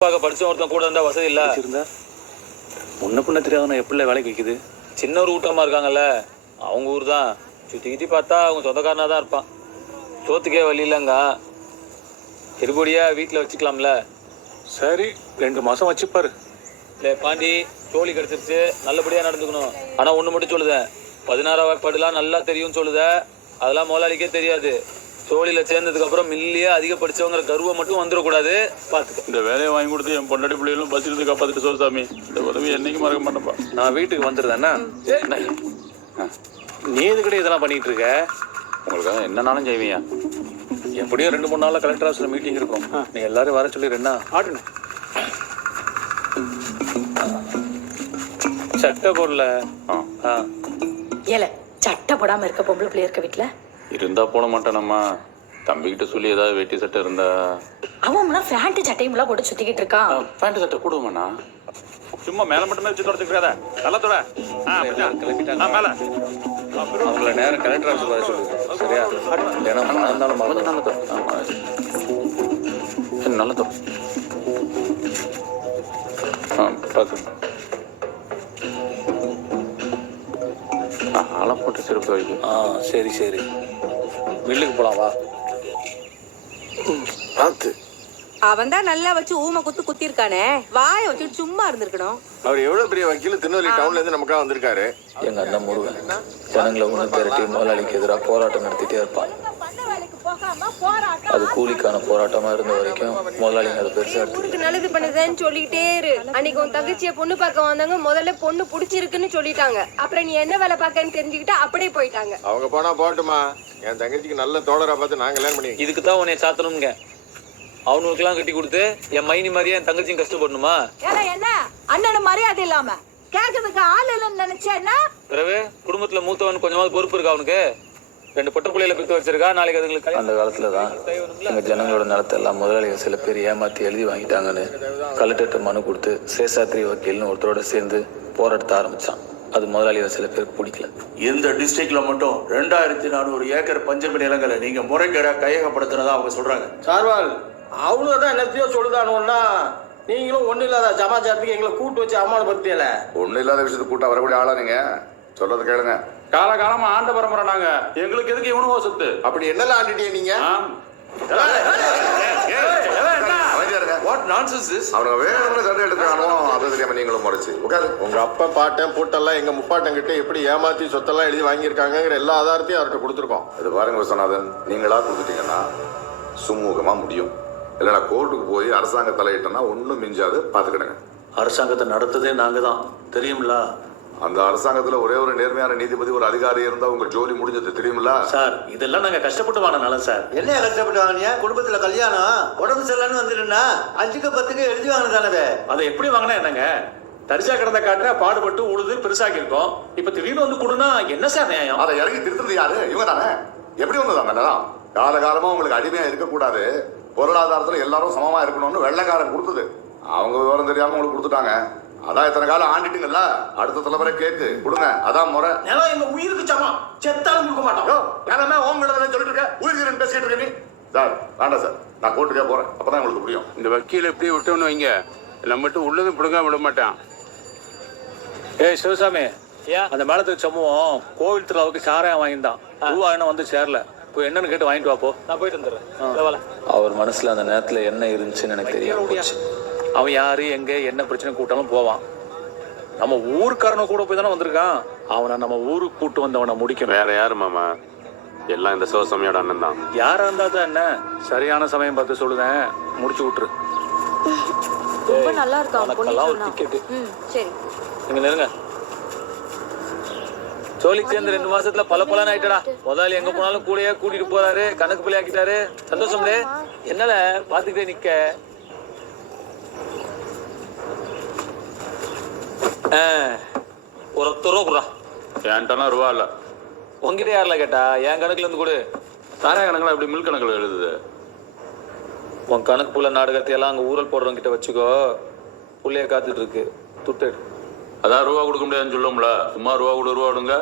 படிச்ச ஒருத்தன் கூட இருந்தா வசதி இல்ல இருந்தா முன்ன பின்ன தெரியாதவன எப்படி வேலைக்கு வைக்குது? சின்ன ஒரு ஊட்டமா இருக்காங்கல்ல, அவங்க ஊர் தான். சுத்தி கிட்டி பார்த்தா அவங்க சொந்தக்காரனா தான் இருப்பான். சோத்துக்கே வழி இல்லைங்க. திருப்படியா வீட்டில் வச்சுக்கலாம்ல. சரி 2 மாசம் வச்சுப்பாரு. இல்லை பாண்டி, சோழி கிடச்சிருச்சு, நல்லபடியாக நடந்துக்கணும். ஆனால் ஒன்று மட்டும் சொல்லுதேன், 16 வாய்ப்பாடுலாம் நல்லா தெரியும்னு சொல்லுதேன். அதெல்லாம் முதலாளிக்கே தெரியாது. சோழியில் சேர்ந்ததுக்கு அப்புறம் மில்லியே அதிக படிச்சவங்கிற கருவை மட்டும் வந்துடக்கூடாது, பார்த்துக்க. இந்த வேலையை வாங்கி கொடுத்து என் பொண்டாட்டி பிள்ளைகளும் பசிட்டு காப்பாத்திட்டு சொல் சாமி. இந்த உதவி என்னைக்கு மறக்க மாட்டேன்ப்பா. நான் வீட்டுக்கு வந்துருந்தேன்னா நீ எதுக்கிட்ட இதெல்லாம் பண்ணிட்டு இருக்க? உங்களுக்காக என்னன்னாலும் செய்வீங்க. எப்படியும் 2-3 நாள்ல கலெக்டர் ஆஃபீஸ்ல மீட்டிங் இருக்கும். நீ எல்லாரும் வர சொல்லிடுறேன்னா ஆடணும். சட்டை போடல. ஏல சட்டை போடாம இருக்க பொம்பளை பிள்ளை இருக்க வீட்டுல இருந்தா போட மாட்டேனம்மா. தம்பிக்கிட்ட சொல்லி ஏதாவது வெட்டி சட்டை இருந்தா. அவன் ஃபேண்ட் சட்டையும் போட்டு சுத்திக்கிட்டு இருக்கான். பேண்ட் சட்டை கூடுவாண்ணா. சும்மா மேல மட்டுமே வச்சு தொடச்சுக்கிறாத. நல்லா தொட. மேல அவங்கள நேரம் கலெக்டர் ஆஃபீஸ் வர சொல்லு. சரியா? ஏன்னா மறந்தாலும் மறந்து நல்ல தொட. நல்ல தொட. பார்த்து ஆளை போட்டு சிறப்பு வைக்கும். சரி சரி, மில்லுக்கு போலாம் வா. பார்த்து அவன் தான் நல்லா வச்சு ஊமை குத்தி இருக்கானே, வாயை வச்சுட்டு சும்மா இருந்திருக்கணும். அவர் எவ்வளவு பெரிய வக்கீல், திருநெல்வேலி டவுன்ல இருந்து நமக்காக வந்திருக்காரு. எங்க அண்ணன் முருகன் ஜனங்களை ஒன்று திரட்டி முதலாளிக்கு எதிராக போராட்டம் நடத்திட்டே இருப்பான். அது கூலிக்கான போராட்டமா இருந்த வரைக்கும் முதலாளிங்க அதை பெருசா ஊருக்கு நல்லது பண்ணுதுன்னு சொல்லிட்டே இரு. அன்னைக்கு உன் தங்கச்சிய பொண்ணு பார்க்க வந்தாங்க, முதல்ல பொண்ணு பிடிச்சிருக்குன்னு சொல்லிட்டாங்க. அப்புறம் நீ என்ன வேலை பார்க்கன்னு தெரிஞ்சுக்கிட்டு அப்படியே போயிட்டாங்க. அவங்க போனா போட்டுமா, என் தங்கச்சிக்கு நல்ல தோழரா பார்த்து நான் கல்யாணம் பண்ணி. இதுக்கு தான் உன்னை சாத்தணுங்க. அவனுக்கெல்லாம் கட்டி கொடுத்து என் மைனி மாதிரியே என் தங்கச்சியும் கஷ்டப்படணுமா? என்ன அண்ணன மரியாதை இல்லாம கேட்கறதுக்கு ஆள் இல்லைன்னு நினைச்சேன்னா? பிறகு குடும்பத்துல மூத்தவன் கொஞ்சமாவது பொறுப்பு இருக்கா அவனுக்கு? 2 பொட்ட பிள்ளையில பித்து வச்சிருக்கா. நாளைக்கு அதுங்களுக்கு அந்த காலத்துல தான் எங்க ஜனங்களோட நிலத்தை எல்லாம் முதலாளிகள் சில பேர் ஏமாத்தி எழுதி வாங்கிட்டாங்கன்னு கலெக்டர்கிட்ட மனு கொடுத்து சேஷாத்ரி வக்கீல்னு ஒருத்தரோட சேர்ந்து போராட்டத்தை ஆரம்பிச்சான். அது முதலாளிகள் சில பேருக்கு பிடிக்கல. இந்த டிஸ்ட்ரிக்ட்ல மட்டும் 2400 ஏக்கர் பஞ்சமி நிலங்களை நீங்க முறைகேடா கையகப்படுத்தினதா அவங்க சொல்றாங்க. சார்வால் அவ்வளோதான் என்னத்தையோ சொல்லுதானுன்னா, நீங்களும் ஒன்றும் இல்லாத சமாச்சாரத்துக்கு எங்களை கூட்டு வச்சு அவமானப்படுத்தியல. ஒன்றும் இல்லாத விஷயத்துக்கு கூட்ட வரக்கூடிய ஆளா நீங்க? சொல்றத கேளுங்க. காலகாலமா ஆண்ட பரம்பரை நாங்க. எங்களுக்கு எதுக்கு இவனுவோ சொத்து? அப்படி என்னெல்லாம் ஆண்டிட்டீங்க நீங்க? அவனுங்க வேற சண்டை எடுக்கிறானோ அதை தெரியாம நீங்களும் முறைச்சு உட்காரு. உங்க அப்பா பாட்டன் பூட்டெல்லாம் எங்க முப்பாட்டன் கிட்ட எப்படி ஏமாத்தி சொத்தெல்லாம் எழுதி வாங்கியிருக்காங்கிற எல்லா ஆதாரத்தையும் அவர்கிட்ட கொடுத்துருக்கோம். இது பாருங்க விஸ்வநாதன், நீங்களா கொடுத்துட்டீங்கன்னா சுமூகமா முடியும். இல்லைன்னா கோர்ட்டுக்கு போய் அரசாங்க தலையிட்டோம்னா ஒன்றும் மிஞ்சாது. பார்த்துக்கிடுங்க. அரசாங்கத்தை நடத்துதே நாங்க தான், தெரியுங்களா? அந்த அரசாங்கத்துல ஒரே ஒரு நேர்மையான நீதிபதி ஒரு அதிகாரி இருந்தா உங்க ஜோலி முடிஞ்சது, தெரியுமில்ல சார்? இதெல்லாம் நாங்க கஷ்டப்பட்டு வாங்க நலம் சார். என்ன கஷ்டப்பட்டு வாங்கினியா? குடும்பத்துல கல்யாணம், உடம்பு சரியில்லைன்னு வந்துருன்னா 5க்கு 10க்கு எழுதி வாங்கினதானவே. அதை எப்படி வாங்கினா என்னங்க? தரிசா கிடந்த காட்டுற பாடுபட்டு உழுது பெருசாகி இருக்கோம். இப்ப திடீர்னு வந்து கொடுனா என்ன சார் நியாயம்? அதை இறங்கி திருத்துறது யாரு? இவங்க தானே. எப்படி ஒண்ணுதாங்க நிலம்? காலகாலமா உங்களுக்கு அடிமையா இருக்கக்கூடாது, பொருளாதாரத்துல எல்லாரும் சமமா இருக்கணும்னு வெள்ளைக்காரன் கொடுத்தது. அவங்க விவரம் தெரியாம உங்களுக்கு கொடுத்துட்டாங்க. அதான் இத்தனை காலம் ஆண்டிட்டீங்கல்ல, அடுத்த தலைமுறை கேட்டு கொடுங்க. அதான் முறை. நிலம் எங்க உயிருக்கு சமம், செத்தாலும் கொடுக்க மாட்டோம். நிலமே உங்களோட சொல்லிட்டு இருக்க, உயிர் பேசிட்டு இருக்க நீ. சார் வேண்டாம் சார், நான் கோர்ட்டுக்கே போறேன். அப்பதான் உங்களுக்கு புரியும். இந்த வக்கீல் எப்படி விட்டோன்னு வைங்க, நம்மகிட்ட உள்ளதும் பிடுங்க விட மாட்டான். ஏய் சிவசாமி, அந்த மேலத்துக்கு சமூகம் கோவில் திருவிழாவுக்கு சாராயம் வாங்கிட்டான். ரூபா என்ன வந்து சேரல. போய் என்னன்னு கேட்டு வாங்கிட்டு வாப்போ. நான் போயிட்டு வந்துடுறேன். அவர் மனசுல அந்த நேரத்துல என்ன இருந்துச்சுன்னு எனக்கு தெரியாம போச்சு. அவன் யாரு எங்க என்ன பிரச்சனை கூட்டாலும் போவான். நம்ம ஊருக்காரனை கூட போய் தானே வந்திருக்கான். அவனை நம்ம ஊருக்கு கூட்டு வந்தவனை முடிக்கணும். வேற யாரு மாமா? எல்லாம் இந்த சிவசாமியோட அண்ணன் தான். யாரா இருந்தா தான் என்ன? சரியான சமயம் பார்த்து சொல்லுதேன், முடிச்சு விட்டுரு. ரொம்ப நல்லா இருக்கும் ஒரு டிக்கெட்டு. சரி, நீங்க நெருங்க. சோழிக்கு சேர்ந்து 2 மாசத்துல பல ஆயிட்டடா. முதலாளி எங்க போனாலும் கூடயே கூட்டிட்டு போறாரு, கணக்கு பிள்ளை ஆக்கிட்டாரு. சந்தோஷம் என்னால பாத்துக்கிட்டே நிக்க. ஒரு 10 ரூபா குடுறா. என்கிட்டலாம் ரூபா இல்ல. உங்ககிட்ட யாரில் கேட்டா? என் கணக்குல இருந்து கொடு. சாராய கணக்குல எப்படி மில் கணக்குல எழுதுது? உன் கணக்கு புள்ள நாடகத்தை எல்லாம் அங்க ஊரல் போடுறவங்க கிட்ட வச்சுக்கோ. புள்ளைய காத்துட்டு இருக்கு, துட்டு. அதான் ரூபா கொடுக்க முடியாதுன்னு சொல்லுவோம்ல, சும்மா ரூபா கொடு, ரூபா விடுங்க.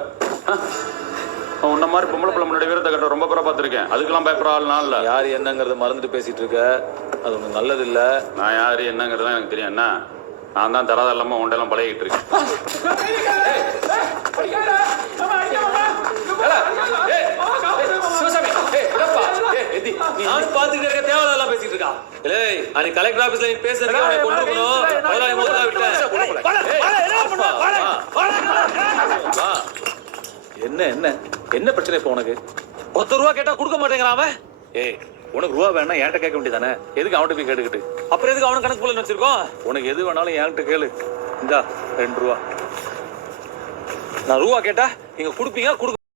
உன்ன மாதிரி பொம்பளை பிள்ளை முன்னாடி வீரத்தை கட்ட ரொம்ப பேரை பார்த்துருக்கேன். அதுக்கெல்லாம் பயப்படுற ஆள் நான் இல்ல. யார் என்னங்கிறத மறந்துட்டு பேசிட்டு இருக்க, அது ஒண்ணு நல்லது இல்ல. நான் யாரு என்னங்கிறதுலாம் எனக்கு தெரியும். என்ன நான் தான் தராத இல்லாம உண்டெல்லாம் பழகிட்டு இருக்கேன். நான் பாத்துக்கிட்டு இருக்க தேவையில்லாம் பேசிட்டு இருக்கா. ஏய், அன்னைக்கு கலெக்டர் ஆபீஸ்ல நீ பேசுறதுக்கு அவனை கொண்டு போகணும். முதலாளி மோதலா விட்டேன். என்ன என்ன என்ன பிரச்சனை இப்போ உனக்கு? ₹10 கேட்டா கொடுக்க மாட்டேங்கிறான் அவன். ஏய், உனக்கு ரூபா வேணா என்கிட்ட கேட்க வேண்டியதானே? எதுக்கு அவன்கிட்ட போய் கேட்டுக்கிட்டு? அப்புறம் எதுக்கு அவனுக்கு கணக்கு போல வச்சிருக்கோம்? உனக்கு எது வேணாலும் என்கிட்ட கேளு. இந்தா ₹2. நான் ரூபா கேட்டா நீங்க கொடுப்பீங்க, கொடுக்க